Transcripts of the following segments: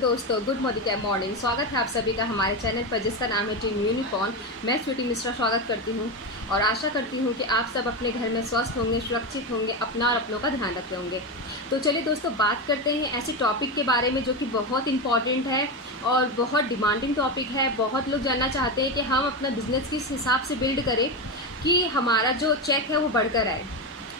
दोस्तों, good morning. स्वागत है आप सभी का हमारे चैनल पर जिसका नाम है टीम यूनिकॉर्न। मैं स्वीटी मिश्रा स्वागत करती हूं और आशा करती हूं कि आप सब अपने घर में स्वस्थ होंगे, सुरक्षित होंगे, अपना और अपनों का ध्यान रखते होंगे। तो चलिए दोस्तों, बात करते हैं ऐसे टॉपिक के बारे में जो कि बहुत इंपॉर्टेंट है और बहुत डिमांडिंग टॉपिक है। बहुत लोग जानना चाहते हैं कि हम अपना बिजनेस किस हिसाब से बिल्ड करें कि हमारा जो चेक है वो बढ़कर आए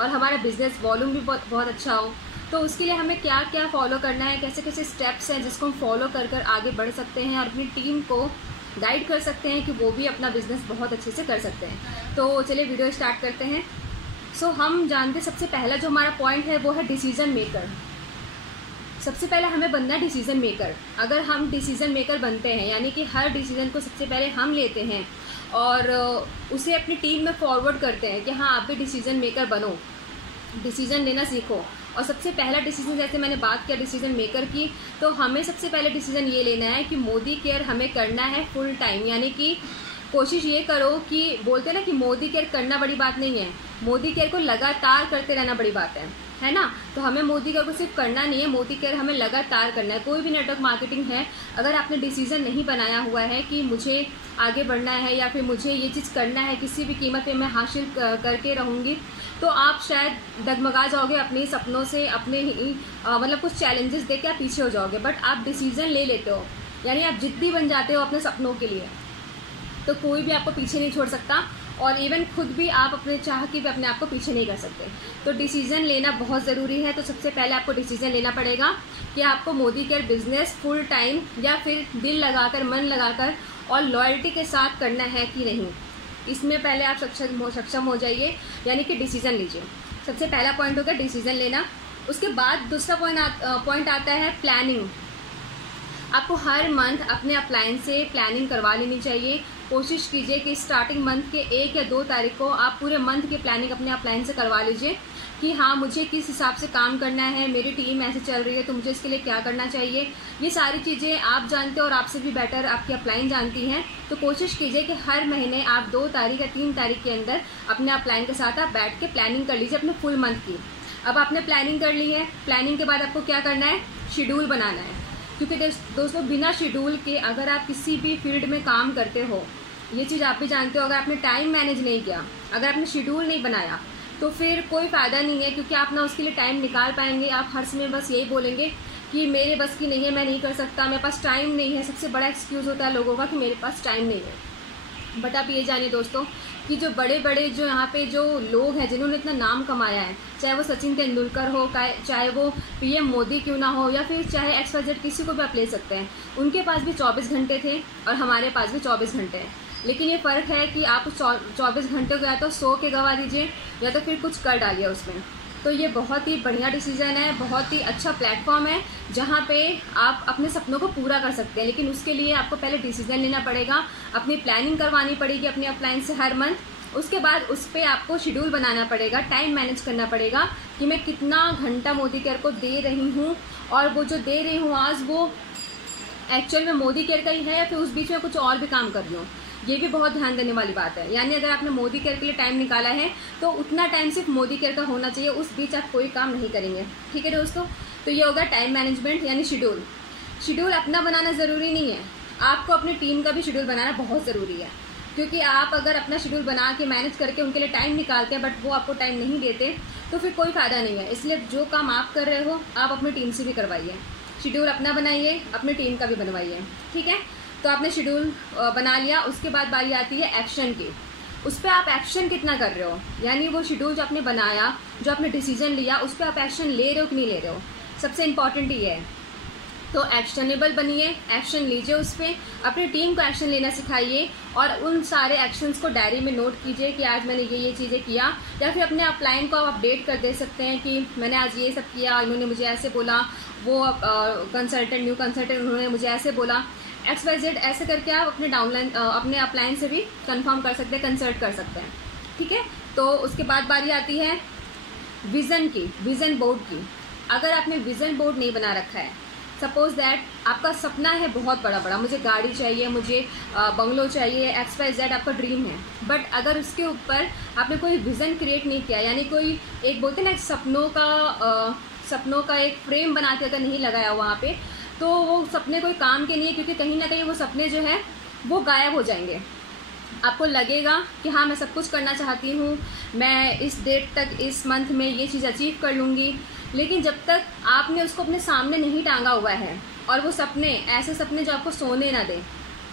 और हमारा बिजनेस वॉल्यूम भी बहुत अच्छा हो। तो उसके लिए हमें क्या क्या फॉलो करना है, कैसे कैसे स्टेप्स हैं जिसको हम फॉलो कर कर आगे बढ़ सकते हैं और अपनी टीम को गाइड कर सकते हैं कि वो भी अपना बिजनेस बहुत अच्छे से कर सकते हैं। तो चलिए वीडियो स्टार्ट करते हैं। हम जानते हैं सबसे पहला जो हमारा पॉइंट है वो है डिसीज़न मेकर। सबसे पहले हमें बनना डिसीज़न मेकर। अगर हम डिसीज़न मेकर बनते हैं यानी कि हर डिसीज़न को सबसे पहले हम लेते हैं और उसे अपनी टीम में फॉरवर्ड करते हैं कि हाँ आप भी डिसीज़न मेकर बनो, डिसीज़न लेना सीखो। और सबसे पहला डिसीजन, जैसे मैंने बात किया डिसीजन मेकर की, तो हमें सबसे पहले डिसीजन ये लेना है कि मोदी केयर हमें करना है फुल टाइम। यानी कि कोशिश ये करो कि बोलते हैं ना कि मोदी केयर करना बड़ी बात नहीं है, मोदी केयर को लगातार करते रहना बड़ी बात है ना। तो हमें मोदी केयर को सिर्फ करना नहीं है, मोदी केयर हमें लगातार करना है। कोई भी नेटवर्क मार्केटिंग है, अगर आपने डिसीजन नहीं बनाया हुआ है कि मुझे आगे बढ़ना है या फिर मुझे ये चीज़ करना है, किसी भी कीमत पे मैं हासिल करके रहूँगी, तो आप शायद डगमगा जाओगे अपने सपनों से, अपने ही मतलब कुछ चैलेंजेस देख के आप पीछे हो जाओगे। बट आप डिसीजन ले लेते हो यानी आप जिद्दी बन जाते हो अपने सपनों के लिए, तो कोई भी आपको पीछे नहीं छोड़ सकता और इवन खुद भी आप अपने चाह के भी अपने आप को पीछे नहीं कर सकते। तो डिसीजन लेना बहुत ज़रूरी है। तो सबसे पहले आपको डिसीजन लेना पड़ेगा कि आपको Modi care business full time या फिर दिल लगाकर, मन लगाकर और लॉयल्टी के साथ करना है कि नहीं। इसमें पहले आप सक्षम हो जाइए, यानी कि डिसीजन लीजिए। सबसे पहला पॉइंट होगा डिसीजन लेना। उसके बाद दूसरा पॉइंट आता है प्लानिंग। आपको हर मंथ अपने अप्लायंस से प्लानिंग करवा लेनी चाहिए। कोशिश कीजिए कि स्टार्टिंग मंथ के 1 या 2 तारीख को आप पूरे मंथ की प्लानिंग अपने अप्लायंस से करवा लीजिए कि हाँ मुझे किस हिसाब से काम करना है, मेरी टीम ऐसे चल रही है तो मुझे इसके लिए क्या करना चाहिए। ये सारी चीज़ें आप जानते हो और आपसे भी बेटर आपकी अपलाइन जानती हैं। तो कोशिश कीजिए कि हर महीने आप 2 तारीख या 3 तारीख के अंदर अपने अपलाइन के साथ आप बैठ के प्लानिंग कर लीजिए अपने फुल मंथ की। अब आपने प्लानिंग कर ली है, प्लानिंग के बाद आपको क्या करना है, शेड्यूल बनाना है। क्योंकि दोस्तों बिना शेड्यूल के अगर आप किसी भी फील्ड में काम करते हो, ये चीज़ आप भी जानते हो, अगर आपने टाइम मैनेज नहीं किया, अगर आपने शेड्यूल नहीं बनाया तो फिर कोई फ़ायदा नहीं है। क्योंकि आप ना उसके लिए टाइम निकाल पाएंगे, आप हर समय बस यही बोलेंगे कि मेरे बस की नहीं है, मैं नहीं कर सकता, मेरे पास टाइम नहीं है। सबसे बड़ा एक्सक्यूज़ होता है लोगों का कि मेरे पास टाइम नहीं है। बट आप ये जानिए दोस्तों कि जो बड़े बड़े जो यहाँ पे जो लोग हैं जिन्होंने इतना नाम कमाया है, चाहे वो सचिन तेंदुलकर हो, चाहे वो पीएम मोदी क्यों ना हो, या फिर चाहे XYZ किसी को भी आप ले सकते हैं, उनके पास भी 24 घंटे थे और हमारे पास भी 24 घंटे हैं। लेकिन ये फ़र्क है कि आप 24 घंटे को या तो सो के गवा दीजिए या तो फिर कुछ कर डालिए उसमें। तो ये बहुत ही बढ़िया डिसीजन है, बहुत ही अच्छा प्लेटफॉर्म है जहाँ पे आप अपने सपनों को पूरा कर सकते हैं। लेकिन उसके लिए आपको पहले डिसीजन लेना पड़ेगा, अपनी प्लानिंग करवानी पड़ेगी अपने अप्लायंस से हर मंथ। उसके बाद उस पर आपको शेड्यूल बनाना पड़ेगा, टाइम मैनेज करना पड़ेगा कि मैं कितना घंटा मोदी केयर को दे रही हूँ और वो जो दे रही हूँ आज वो एक्चुअल में मोदी केयर का ही है या फिर उस बीच में कुछ और भी काम कर रही हूँ। ये भी बहुत ध्यान देने वाली बात है। यानी अगर आपने मोदी केयर के लिए टाइम निकाला है तो उतना टाइम सिर्फ मोदी केयर का होना चाहिए, उस बीच आप कोई काम नहीं करेंगे। ठीक है दोस्तों, तो ये होगा टाइम मैनेजमेंट यानी शेड्यूल। शेड्यूल अपना बनाना ज़रूरी नहीं है, आपको अपनी टीम का भी शेड्यूल बनाना बहुत ज़रूरी है। क्योंकि आप अगर अपना शेड्यूल बना के मैनेज करके उनके लिए टाइम निकालते हैं बट वो आपको टाइम नहीं देते तो फिर कोई फ़ायदा नहीं है। इसलिए जो काम आप कर रहे हो आप अपनी टीम से भी करवाइए, शेड्यूल अपना बनाइए, अपनी टीम का भी बनवाइए। ठीक है, तो आपने शेड्यूल बना लिया। उसके बाद बारी आती है एक्शन की। उस पर आप एक्शन कितना कर रहे हो, यानी वो शेड्यूल जो आपने बनाया, जो आपने डिसीजन लिया, उस पर आप एक्शन ले रहे हो कि नहीं ले रहे हो। सबसे इम्पॉर्टेंट ये है। तो एक्शनेबल बनिए, एक्शन लीजिए, उस पर अपनी टीम को एक्शन लेना सिखाइए और उन सारे एक्शंस को डायरी में नोट कीजिए कि आज मैंने ये चीज़ें किया। या फिर अपने अपलाइन को आप अपडेट कर दे सकते हैं कि मैंने आज ये सब किया, इन्होंने मुझे ऐसे बोला, वो न्यू कंसल्टेंट उन्होंने मुझे ऐसे बोला, XYZ ऐसे करके आप अपने डाउनलाइन अपने अपलाइन से भी कंफर्म कर सकते हैं, कंसल्ट कर सकते हैं। ठीक है, तो उसके बाद बारी आती है विज़न की, विज़न बोर्ड की। अगर आपने विज़न बोर्ड नहीं बना रखा है, सपोज दैट आपका सपना है बहुत बड़ा, मुझे गाड़ी चाहिए, मुझे बंगलो चाहिए, XYZ आपका ड्रीम है, बट अगर उसके ऊपर आपने कोई विज़न क्रिएट नहीं किया, यानी कोई एक बोलते हैं ना सपनों का एक फ्रेम बना के अगर नहीं लगाया वहाँ पे, तो वो सपने कोई काम के नहीं है, क्योंकि कहीं ना कहीं वो सपने जो है वो गायब हो जाएंगे। आपको लगेगा कि हाँ मैं सब कुछ करना चाहती हूँ, मैं इस डेट तक, इस मंथ में ये चीज़ अचीव कर लूँगी, लेकिन जब तक आपने उसको अपने सामने नहीं टांगा हुआ है, और वो सपने, ऐसे सपने जो आपको सोने ना दें,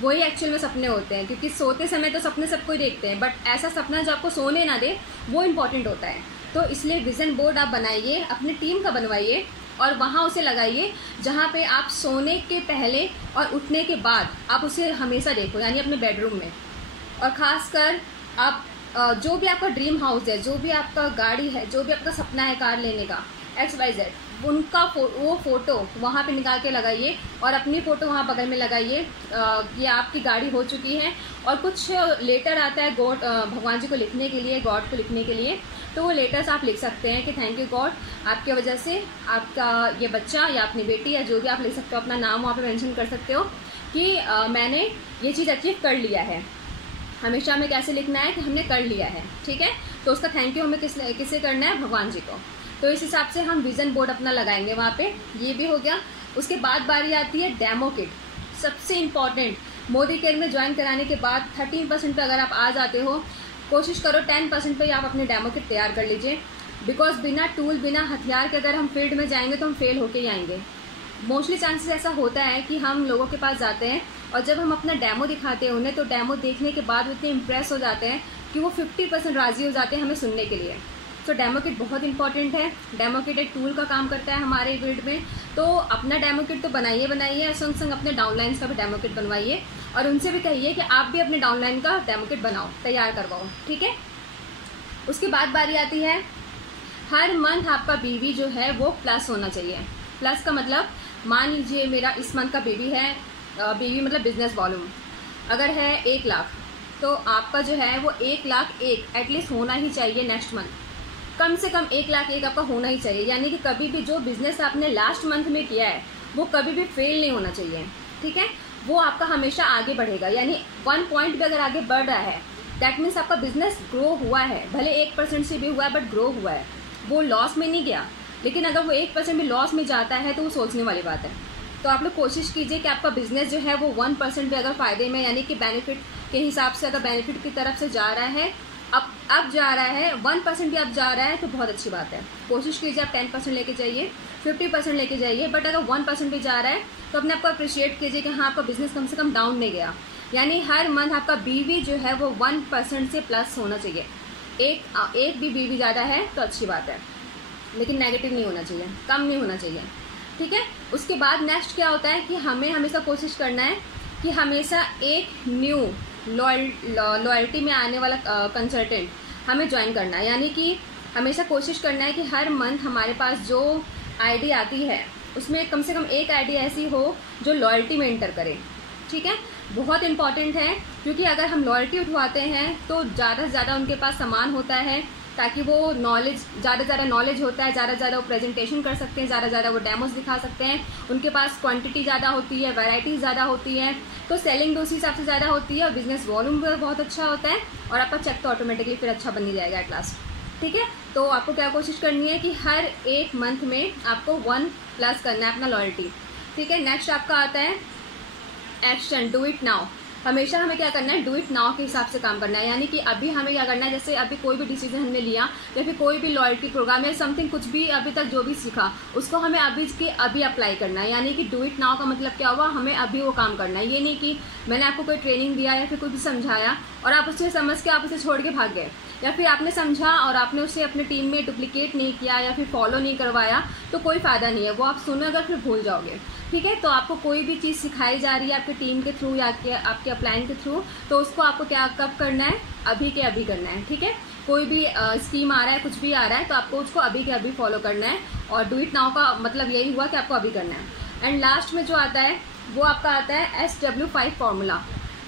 वही एक्चुअल में सपने होते हैं। क्योंकि सोते समय तो सपने सब कोई देखते हैं, बट ऐसा सपना जो आपको सोने ना दे वो इम्पॉर्टेंट होता है। तो इसलिए विज़न बोर्ड आप बनाइए, अपनी टीम का बनवाइए और वहाँ उसे लगाइए, जहाँ पे आप सोने के पहले और उठने के बाद आप उसे हमेशा देखो, यानी अपने बेडरूम में। और ख़ासकर आप जो भी आपका ड्रीम हाउस है, जो भी आपका गाड़ी है, जो भी आपका सपना है कार लेने का, XYZ, उनका वो फ़ोटो वहाँ पे निकाल के लगाइए और अपनी फ़ोटो वहाँ बगल में लगाइए। ये आपकी गाड़ी हो चुकी है। और कुछ लेटर आता है गॉड, भगवान जी को लिखने के लिए, गॉड को लिखने के लिए, तो वो लेटर्स आप लिख सकते हैं कि थैंक यू गॉड, आपकी वजह से आपका ये बच्चा या अपनी बेटी या जो भी आप लिख सकते हो, अपना नाम वहाँ पे मेंशन कर सकते हो कि मैंने ये चीज़ अचीव कर लिया है। हमेशा हमें कैसे लिखना है कि हमने कर लिया है, ठीक है। तो उसका थैंक यू हमें किससे करना है, भगवान जी को। तो इस हिसाब से हम विज़न बोर्ड अपना लगाएंगे वहाँ पे। ये भी हो गया। उसके बाद बारी आती है डेमो किट, सबसे इम्पॉर्टेंट। मोदी केयर में ज्वाइन कराने के बाद 13% पे अगर आप आ जाते हो, कोशिश करो 10% पे आप अपने डेमो किट तैयार कर लीजिए। बिकॉज बिना टूल, बिना हथियार के अगर हम फील्ड में जाएंगे तो हम फेल होके ही आएंगे। मोस्टली चांसेस ऐसा होता है कि हम लोगों के पास जाते हैं और जब हम अपना डेमो दिखाते हैं उन्हें, तो डेमो देखने के बाद वो इतने इम्प्रेस हो जाते हैं कि वो 50% राज़ी हो जाते हैं हमें सुनने के लिए। तो डेमो किट बहुत इंपॉर्टेंट है। डेमो किट एक टूल का काम करता है हमारे फील्ड में। तो अपना डेमो किट तो बनाइए और संग संग अपने डाउनलाइंस का भी डेमो किट बनवाइए और उनसे भी कहिए कि आप भी अपने डाउनलाइन का डेमो किट बनाओ, तैयार करवाओ, ठीक है। उसके बाद बारी आती है, हर मंथ आपका बीवी जो है वो प्लस होना चाहिए। प्लस का मतलब, मान लीजिए मेरा इस मंथ का बीवी है, बीवी मतलब बिजनेस वॉल्यूम अगर है 1 लाख, तो आपका जो है वो 1,01,000 एटलीस्ट होना ही चाहिए नेक्स्ट मंथ। कम से कम 1,01,000 आपका होना ही चाहिए। यानी कि कभी भी जो बिजनेस आपने लास्ट मंथ में किया है वो कभी भी फेल नहीं होना चाहिए, ठीक है। वो आपका हमेशा आगे बढ़ेगा, यानी 1 पॉइंट भी अगर आगे बढ़ रहा है दैट मीन्स आपका बिजनेस ग्रो हुआ है। भले 1% से भी हुआ है बट ग्रो हुआ है, वो लॉस में नहीं गया। लेकिन अगर वो 1% भी लॉस में जाता है तो वो सोचने वाली बात है। तो आप लोग कोशिश कीजिए कि आपका बिजनेस जो है वो 1% भी अगर फ़ायदे में, यानी कि बेनिफिट के हिसाब से अगर बेनिफिट की तरफ से जा रहा है, अब जा रहा है, 1% भी अब जा रहा है तो बहुत अच्छी बात है। कोशिश कीजिए आप 10% लेके जाइए, 50% लेके जाइए, बट अगर 1% भी जा रहा है तो अपने आपको अप्रिशिएट कीजिए कि हाँ आपका बिजनेस कम से कम डाउन नहीं गया। यानी हर मंथ आपका बीवी जो है वो 1% से प्लस होना चाहिए। एक भी बीवी ज़्यादा है तो अच्छी बात है, लेकिन नेगेटिव नहीं होना चाहिए, कम नहीं होना चाहिए, ठीक है। उसके बाद नेक्स्ट क्या होता है कि हमें हमेशा कोशिश करना है कि हमेशा एक न्यू लॉयल्टी में आने वाला कंसल्टेंट हमें ज्वाइन करना है। यानी कि हमेशा कोशिश करना है कि हर मंथ हमारे पास जो आईडी आती है उसमें कम से कम एक आईडी ऐसी हो जो लॉयल्टी में एंटर करे, ठीक है। बहुत इंपॉर्टेंट है, क्योंकि अगर हम लॉयल्टी उठवाते हैं तो ज़्यादा से ज़्यादा उनके पास सामान होता है, ताकि वो नॉलेज, ज़्यादा से ज़्यादा नॉलेज होता है, ज़्यादा से ज़्यादा वो प्रेजेंटेशन कर सकते हैं, ज़्यादा से ज़्यादा वो डेमोस दिखा सकते हैं, उनके पास क्वांटिटी ज़्यादा होती है, वैरायटी ज़्यादा होती है, तो सेलिंग भी उसी हिसाब से ज़्यादा होती है और बिजनेस वॉल्यूम भी बहुत अच्छा होता है और आपका चेक तो ऑटोमेटिकली फिर अच्छा बन ही जाएगा एट लास्ट, ठीक है। तो आपको क्या कोशिश करनी है कि हर एक मंथ में आपको 1+ करना है अपना लॉयल्टी, ठीक है। नेक्स्ट आपका आता है एक्शन, डू इट नाउ। हमेशा हमें क्या करना है, डू इट नाउ के हिसाब से काम करना है। यानी कि अभी हमें क्या करना है, जैसे अभी कोई भी डिसीजन हमने लिया या फिर कोई भी लॉयल्टी प्रोग्राम या समथिंग, कुछ भी अभी तक जो भी सीखा उसको हमें अभी के अभी अप्लाई करना है। यानी कि डू इट नाउ का मतलब क्या हुआ, हमें अभी वो काम करना है। ये नहीं कि मैंने आपको कोई ट्रेनिंग दिया या फिर कुछ भी समझाया और आप उसे समझ के आप उसे छोड़ के भाग गए, या फिर आपने समझा और आपने उसे अपने टीम में डुप्लीकेट नहीं किया या फिर फॉलो नहीं करवाया, तो कोई फ़ायदा नहीं है, वो आप सुनोगे फिर भूल जाओगे, ठीक है। तो आपको कोई भी चीज़ सिखाई जा रही है आपके टीम के थ्रू या आपके अपलाइन के थ्रू, तो उसको आपको क्या कब करना है, अभी के अभी करना है, ठीक है। कोई भी स्कीम आ रहा है, कुछ भी आ रहा है, तो आपको उसको अभी के अभी फॉलो करना है। और डू इट नाउ का मतलब यही हुआ कि आपको अभी करना है। एंड लास्ट में जो आता है वो आपका आता है SW5 फॉर्मूला।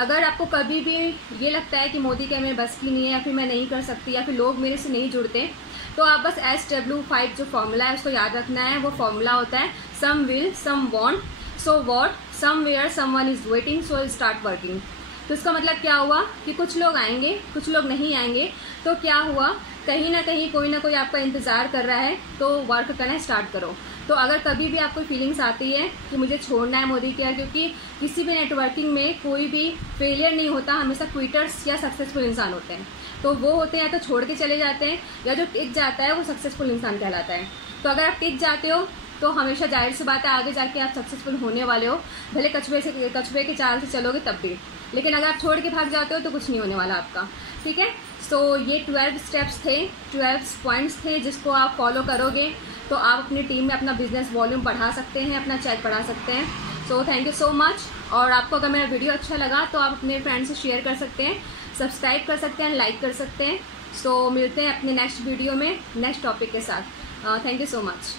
अगर आपको कभी भी ये लगता है कि मोदी के मेरे बस की नहीं है या फिर मैं नहीं कर सकती या फिर लोग मेरे से नहीं जुड़ते, तो आप बस SW5 जो फॉर्मूला है उसको याद रखना है। वो फॉर्मूला होता है some will some won't so what somewhere someone is waiting so start working. तो इसका मतलब क्या हुआ कि कुछ लोग आएंगे, कुछ लोग नहीं आएंगे, तो क्या हुआ, कहीं ना कहीं कोई ना कोई आपका इंतज़ार कर रहा है, तो वर्क करना स्टार्ट करो। तो अगर कभी भी आपको फीलिंग्स आती है कि मुझे छोड़ना है मोदी केयर, क्योंकि किसी भी नेटवर्किंग में कोई भी फेलियर नहीं होता, हमेशा क्विटर्स या सक्सेसफुल इंसान होते हैं। तो वो होते हैं या तो छोड़ के चले जाते हैं, या जो टिक जाता है वो सक्सेसफुल इंसान कहलाता है। तो अगर आप टिक जाते हो तो हमेशा जाहिर सी बात है आगे जाके आप सक्सेसफुल होने वाले हो, भले कछुए के चाल से चलोगे तब भी। लेकिन अगर आप छोड़ के भाग जाते हो तो कुछ नहीं होने वाला आपका, ठीक है। सो ये 12 स्टेप्स थे, 12 पॉइंट्स थे, जिसको आप फॉलो करोगे तो आप अपनी टीम में अपना बिजनेस वॉल्यूम बढ़ा सकते हैं, अपना चेक बढ़ा सकते हैं। So thank you so much. और आपको अगर मेरा वीडियो अच्छा लगा तो आप अपने फ्रेंड्स से शेयर कर सकते हैं, सब्सक्राइब कर सकते हैं, लाइक कर सकते हैं। सो मिलते हैं अपने नेक्स्ट वीडियो में नेक्स्ट टॉपिक के साथ। Thank you so much.